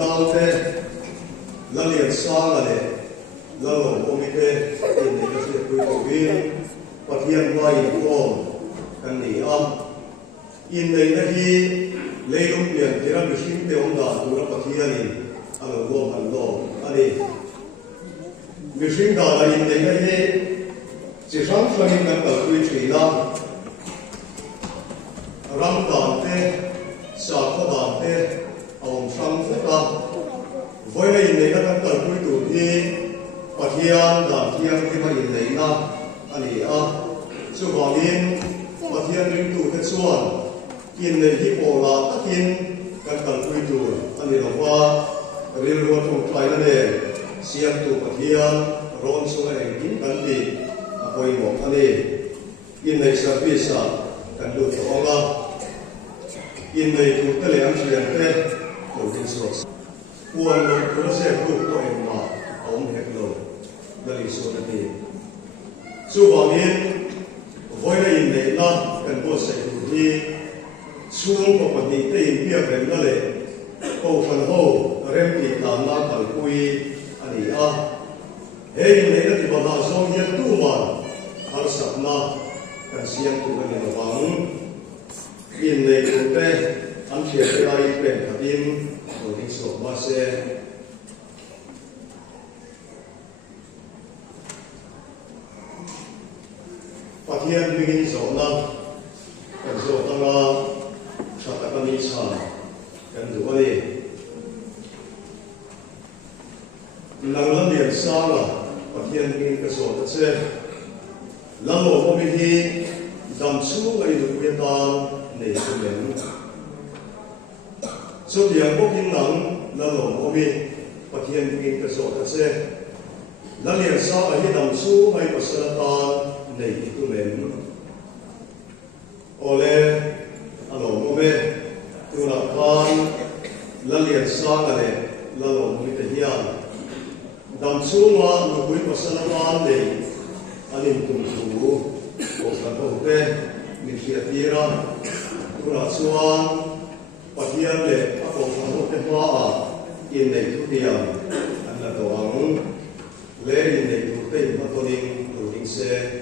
nau te la lian sang ale la lo omi te in ne ka se pui ko bin pathian vai ko kan ni am in nei na hi leilum pian tira mihring te om da tura pathian in alo gom an lo ani mihring da la in nei na hi chi sang sang in kan ka pui thri na ram dan te sa kho dan te ông sang thế ta với này này các cần quy tụ đi pathian làm thiang thì mà in này na anh ấy chú hoàng yên pathian liên tụ thế xuân in này hi bộ là tất nhiên các cần quy tụ anh ấy là qua riêng luôn trong trái này xiêm tụ pathian ron xuống này kín cần đi quay một anh ấy in này sẽ biết sao cần được ông là in này cũng có lẽ anh chuyện thế của kinh số buồn rồi nó sẽ thuộc của em mà ông hết rồi đây là số này chú bảo nhiên với lại này là cần bộ sẽ thuộc đi xuống của mình thì tiền việc đến đó là cổ phần hồ rem thì làm ra bằng quy anh ấy hey này là thì bảo là do nhân tu mà har sắp na cần xem tu cái này là vắng in này cũng thế anh chia sẻ lại về các tin của những số mà sẽ phát hiện những số nào cần số tăng là sao ta cần đi sao cần đủ cái gì lần lần liền sao là phát hiện những cái số đó sẽ lần một có bị thì giảm số người được quyền toàn này cũng đến số tiền có kinh năng là lồng ôm in và thiên kinh cái số thật sẽ là liền sao ở hiện đồng số hay có sự tan này cũng đến ole lồng ôm in tu là tan là liền sao là này là lồng ôm in hiện đồng số mà một quý có sự tan này anh em cùng thủ của các tổ tế mình chia ra tu là xuân pathian le a ko phamo te hoa in nei thu tiam an la to ang le in nei thu te ma to ding se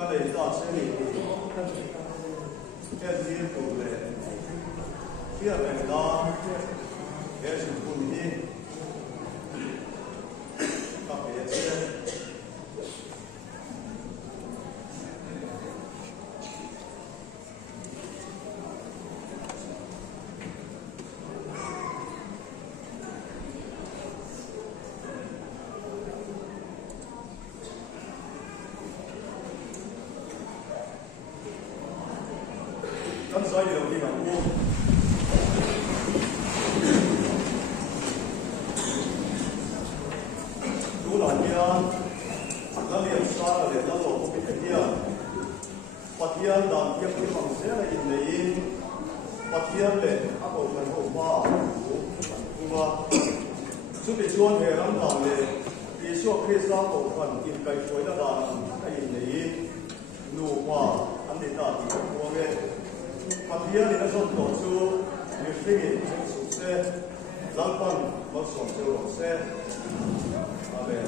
cái này ta sẽ đi cái gì cũng lệ phía bên đó cái sự cùng đi các cái gì咁所以有啲人污，古蘭嘅啦，那你又沙啦，你那羅嗰邊啲啊，白啲啊，南啲啲行者嚟你，白啲啊咧，阿部分好嘛，好嘛，出邊做嘅咁難咧，啲小批沙部分見計做得難，係你，路話咁你打啲講嘅。Matia ni nason to chu ni fingi chen su se lalpan ma som chu ro se amen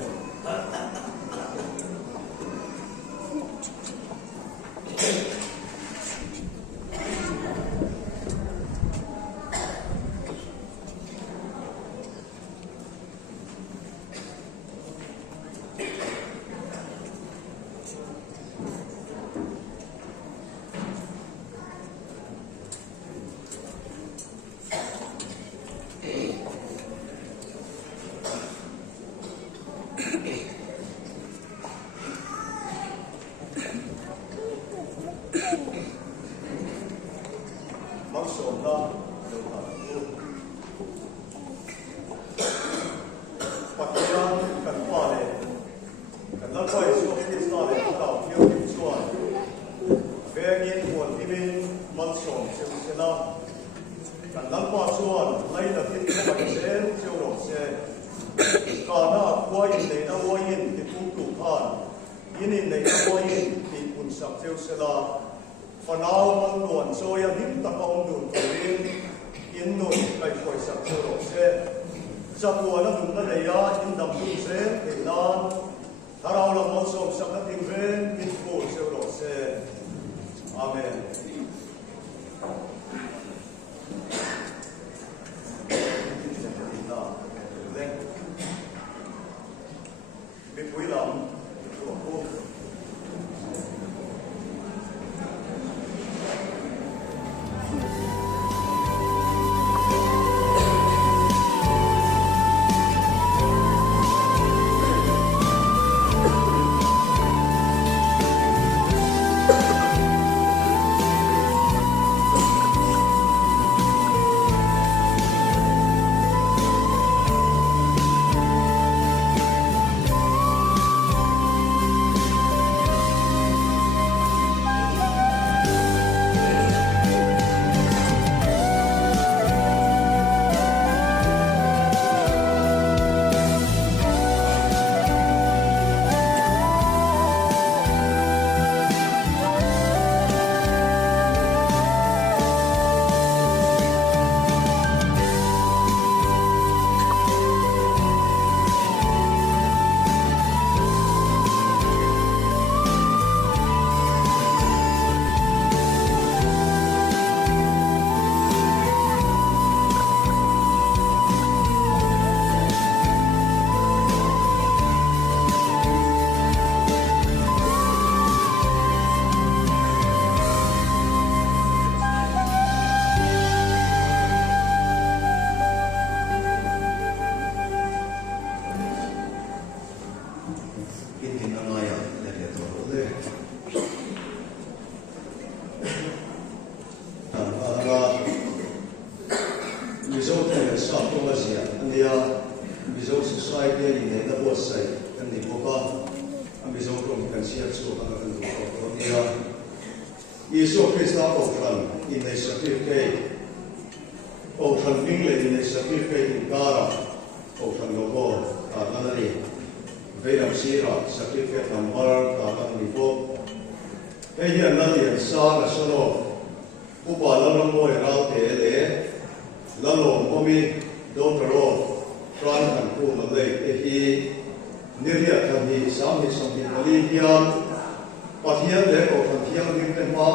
Pathian le ko pathian din kan ma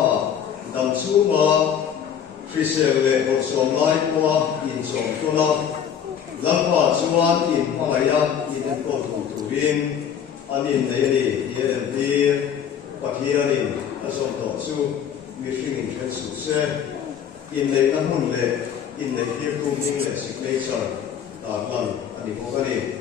dam chu ma Christian le ko som lai ko in som to la lampa chuan in pangaya in ko tu rin anin nei ni ye ti pathian in asom to chu mi fing in kan su se in nei kan hun le in nei hi tu ning le signature ta lan ani ko ka ni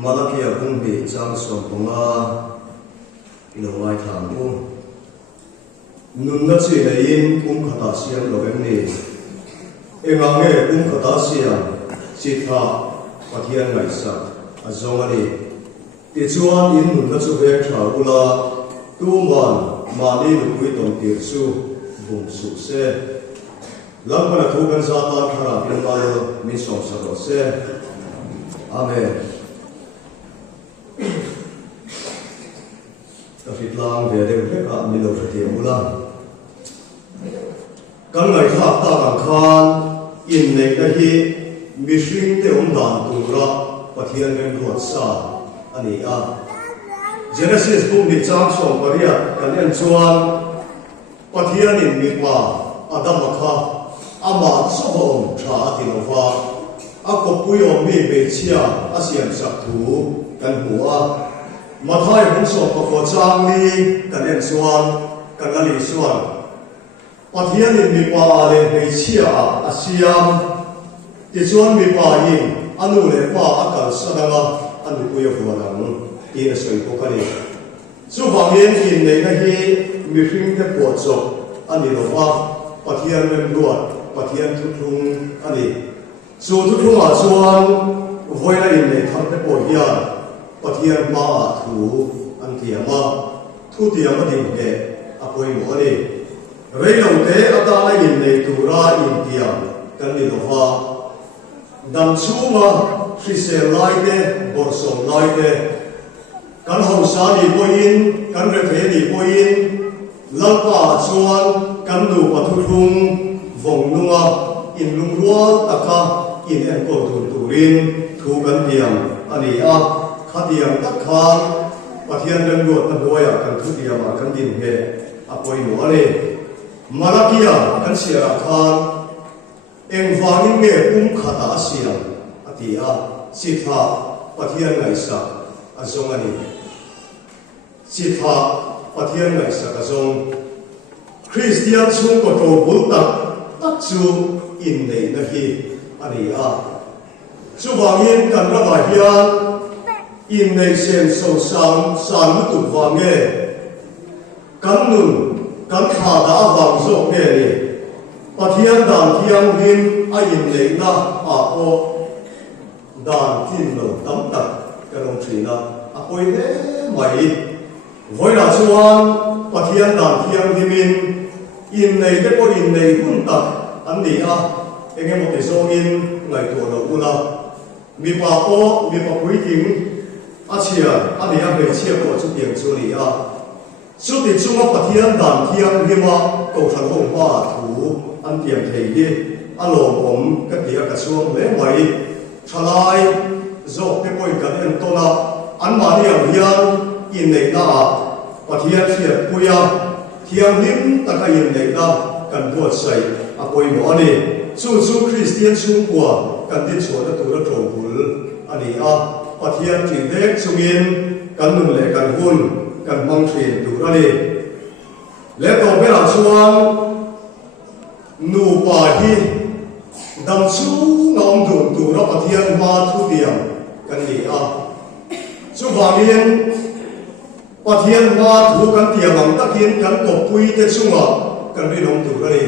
Malakia Bumbi Chang Som Punga Ilawai Thamu Nunna Chinayin Khata Siam Loveni Engange Khata Siam Chitha Pathian Maisa Azongani Tichuan in Nunna Chuvek Thaula Tuman Mali Lukui Tom Tirsu Bum Sukse Lampana Tugan Zatan Thara Pilmayo Misong Sarose Amen. Tafitlang về đây các bạn mình đầu tiên mula. Các ngày khác ta càng khan in này cái gì mission để ông đàn tu ra và thiên nhân luật sa anh ấy Genesis cũng bị trang song vào đây cái anh chuan và thiên nhân bị qua Adam makha ama số ông trả tiền hoa ako puyo mi be chia asian sak thu kan hua mathai hung so ko chang ni kan en suan kan ali suan pathian in mi pa le be chia asiam ti chuan mi pa yin anu le pa akal sadanga anu puyo huanang ti na soi ko kani chu wangin in nei na hi mi hring te po cho ani lo wa pathian mem ruat pathian thu thung ani Su thu thung chuan voi la in nei thang te po hian pathian ma thu an tiama thu tiama ding ke apoi mo ani reilo te ata la in nei tu ra in tiam kan ni lova dam chunga hrisel lai te borsom lai te kan hau sa ni poin kan re the ni poin lalpa chuan kan nu pathu thung vong nunga in lungrual taka in en ko turin thu kan diam ani a khadiam tak khan pathian ren ruat na doya kan thu diam a kan din he apoi no ale malakia kan sia khan eng wangin nge khata asiam ati a sitha pathian ngai sa azong ani sitha pathian ngai sa azong Christian chung ko to bulta tak chu in nei na hi ani a chu wangin kan ra ba hian in nei sen so sang san tu wange kan nun kan kha da wang zo nge ni pathian dan thiang hin a in nei na a o dan tin lo tam tak kan ong thina a poi he mai voila chuan pathian dan thiang himin in nei te po in nei hun tak an ni a engem mo te zongin ngai to lo ula mi pa pui ting a chia ani a be chia ko chu tiang chu ni a chu ti chunga pathian dan thiang hima ko than hong pa thu an tiang thei hi a lom om ka tia ka chuang le mai thalai zo te poi kan en to na an ma ni ang hian in nei na pathian thia puya thiang lim taka in nei na kan buat sai a poi mo ani chu Christian chung kwa kan tin so na tura tro bul ani a pathian ti dek chungin kan nun le kan hun kan mang thin tu ani le to be la chuan nu pa hi dam chu ngom dun tu ra pathian ma thu diam kan ni a chu wangin pathian ma thu kan tiam ang takin kan ko pui te chunga kan ri long tu ani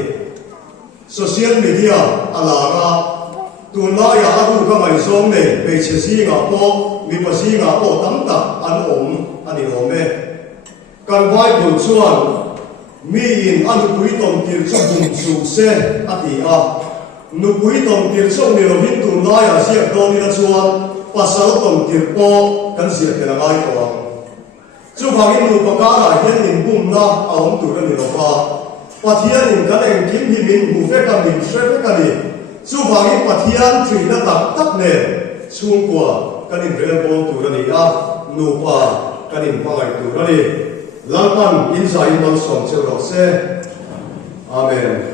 social media alara tunla ya adu ka mai song ne pe che si nga po mi pa si nga po tam ta an om ani ome kan bible chuan mi in anu pui tom tir chu bum chu se ati a nu pui tom tir chu ni lo hin tunla ya sia do ni la chuan pasal tom tir po kan sia ke la mai to chu bangin nu pa ka la hian in bum na a om tu ni lo pa pathian in kan eng kim hi min hu fe kan min shre fe kan ni chu wangin pathian thui na tak ne chung kwa kan in rel bol tu ra ni a nu pa kan in pangai tu ra ni lalpan in sa in bang som che ro se amen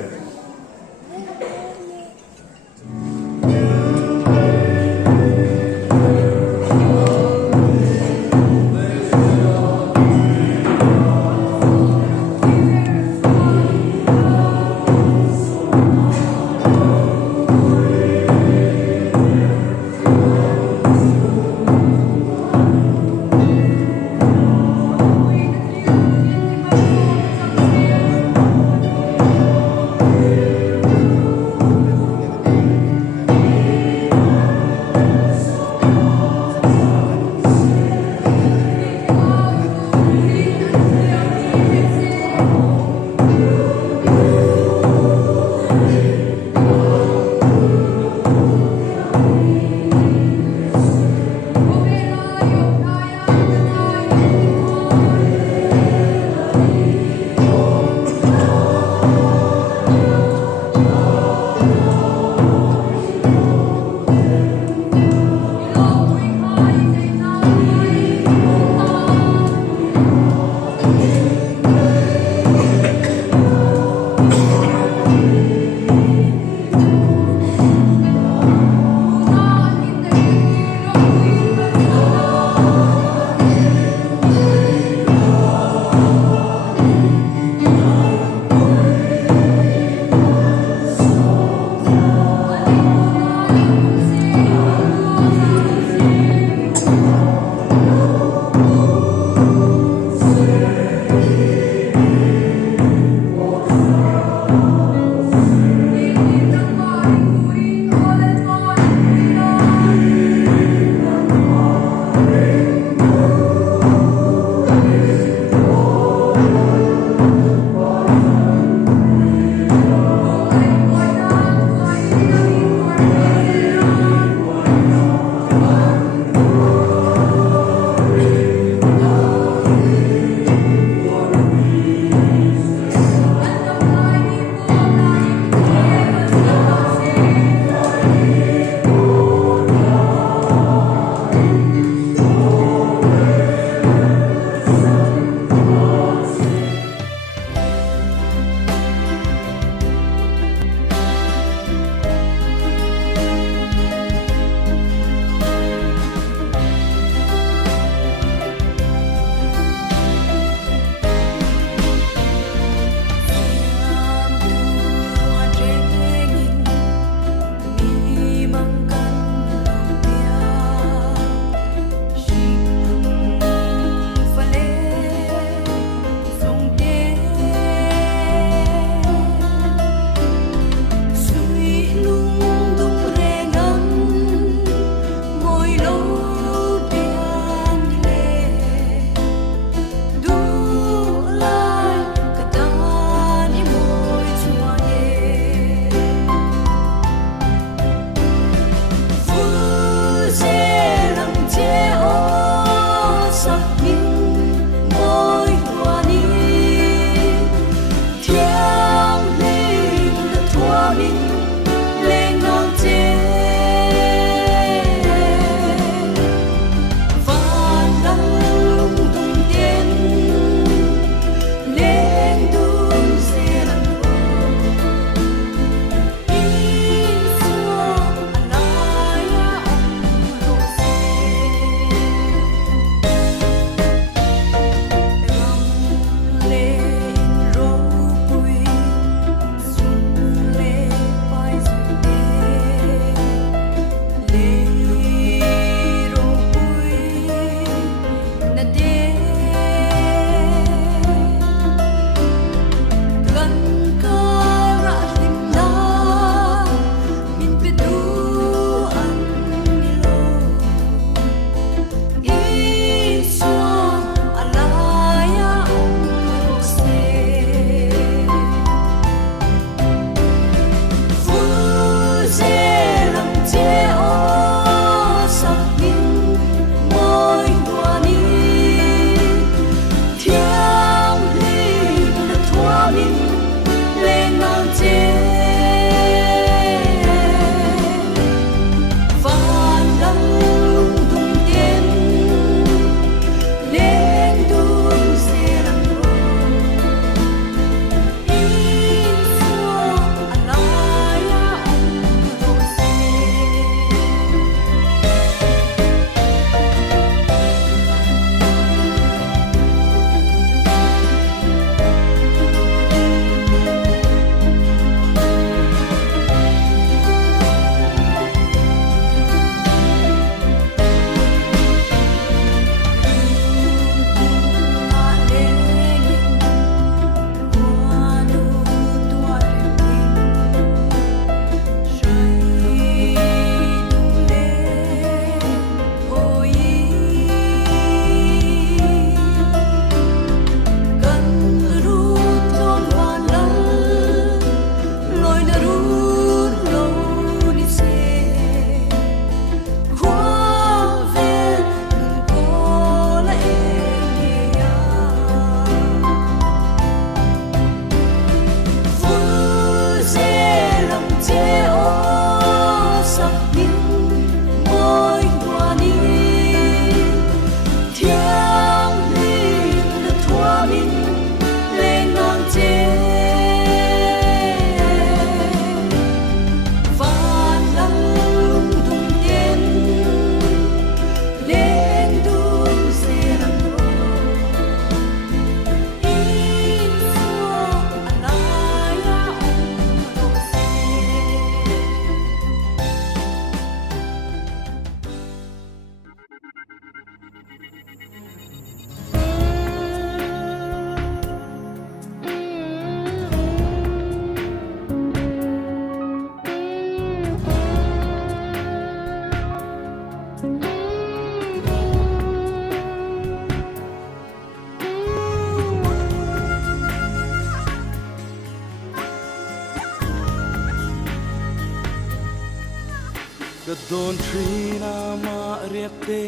Don trina ma riek te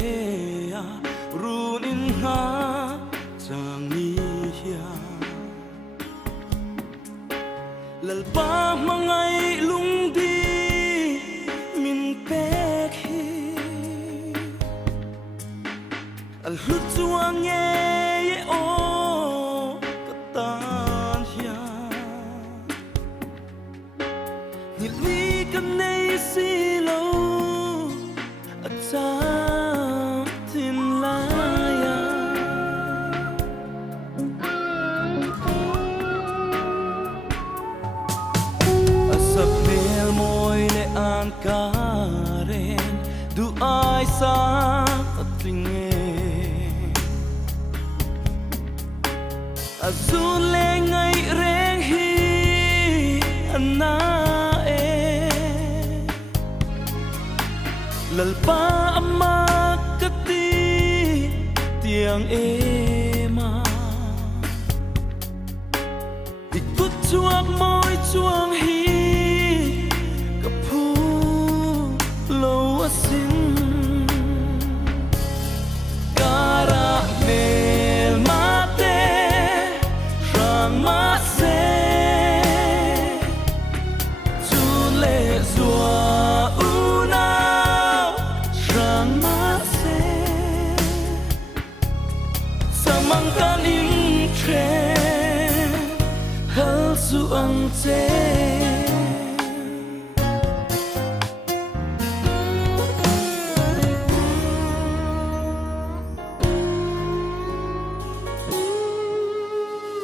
a run in ha chang ni hia lal pa mangai lung di min pek hi al hlut chuang ye o katan hia nil mi kan nei si lo Sam tin laya Asap nel moi le an karen Du ai sa atlinge Azul le ngai reng hi anna lalpa amma kati tiang ema ikut chuak moi chuang hi kapu lo asin kara nel mate rang ma se chule zua Samangkan in tren hal su ang te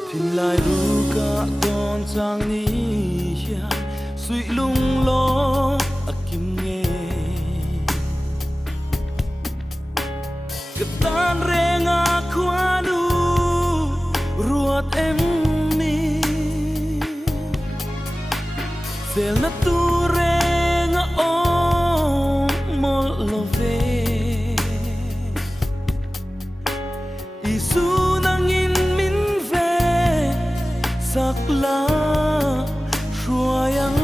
Tin lai ru ka don chang ni hia sui lung lo akim nge Ketan renga kuanu ruat em mi Sel na tu renga om mol love Isu nangin min ve sakla shuayang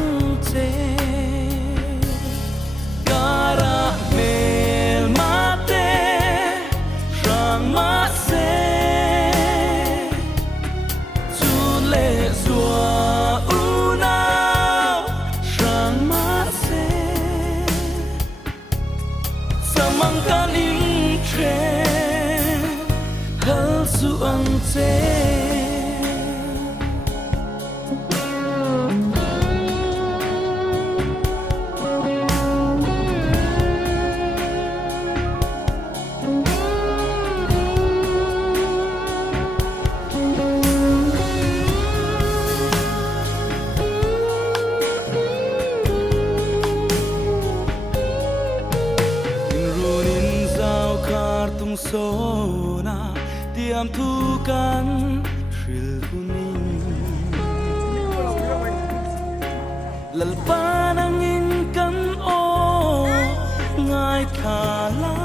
te Kara nel mate ma se chule zua una shang ma se samangkan in tren hal su ang te Sona tiam thu kan shil kuning lalpanang in kan o ngai khala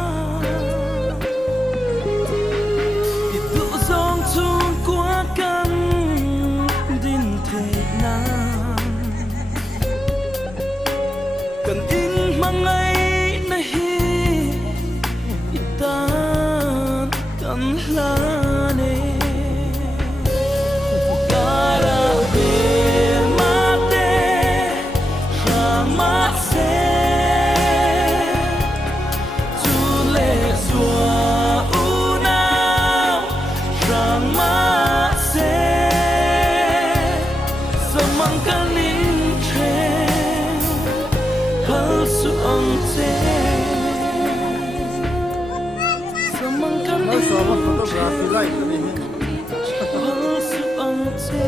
itu zong chung kwa kan din the nan kan in mangai na hi itan kan lane kara bel mate shama se chule zua una shama se samangkan in tren hal su ang te samangkan in tren hal su ang te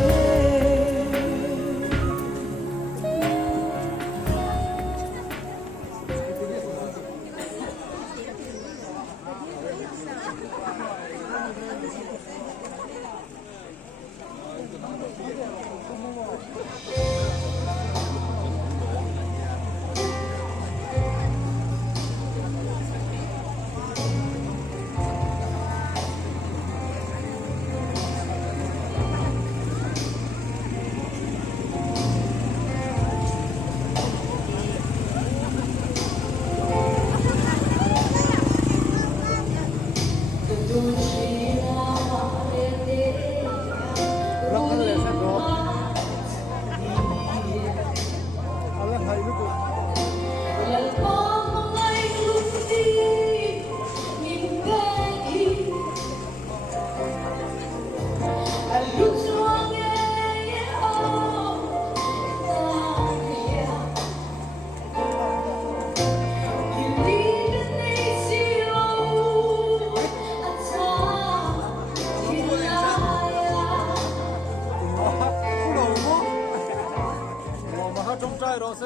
来罗斯，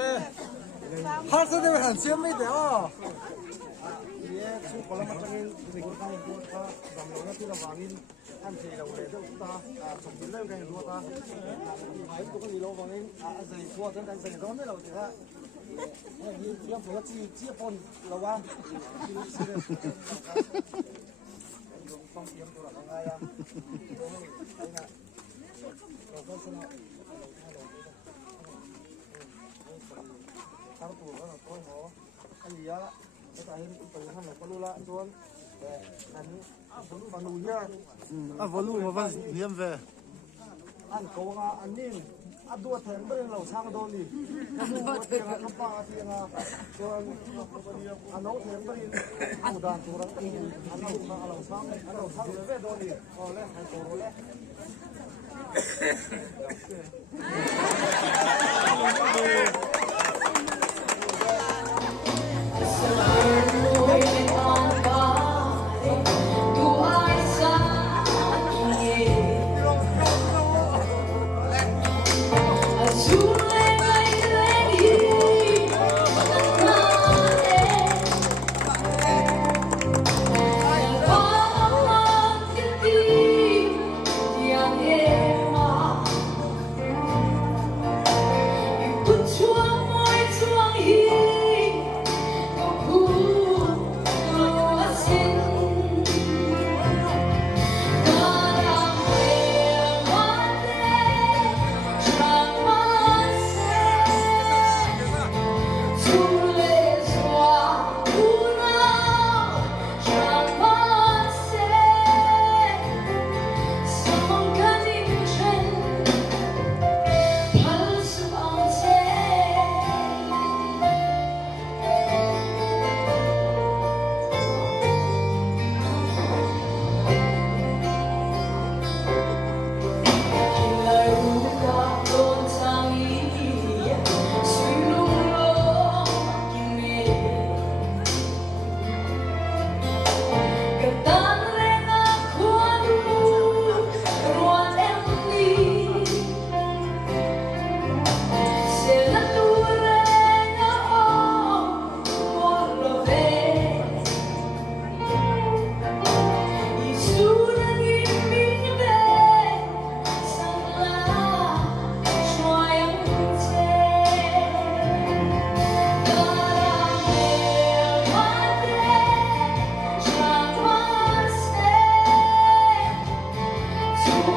哈斯那边很鲜美的哦。ये सु कोलम चंगिन बिगुर का बिगुर का दमलोना तिला वांगिन हम से लो ले दो ता सब्जी ले का लो ता भाई तो को लो वांगिन जै थुआ तन तन जै दोन ने लो तिला ये ये पूरा ची पन लो वा phong tiêm tôi là con ai à đây nè rồi con xin hỏi tao tụi nó là tôi họ anh gì á cái tại hiện từ hai một con lula luôn để anh vẫn bằng nụ nhá à vẫn luôn mà vẫn niệm về anh cố nga anh nín anh đua thèm bên lẩu sang đôi đi anh đua thèm anh ba thì nga rồi anh nấu thèm bên anh đàn tôi đang anh nấu lẩu sang về đôi đi rồi lên anh cố lên So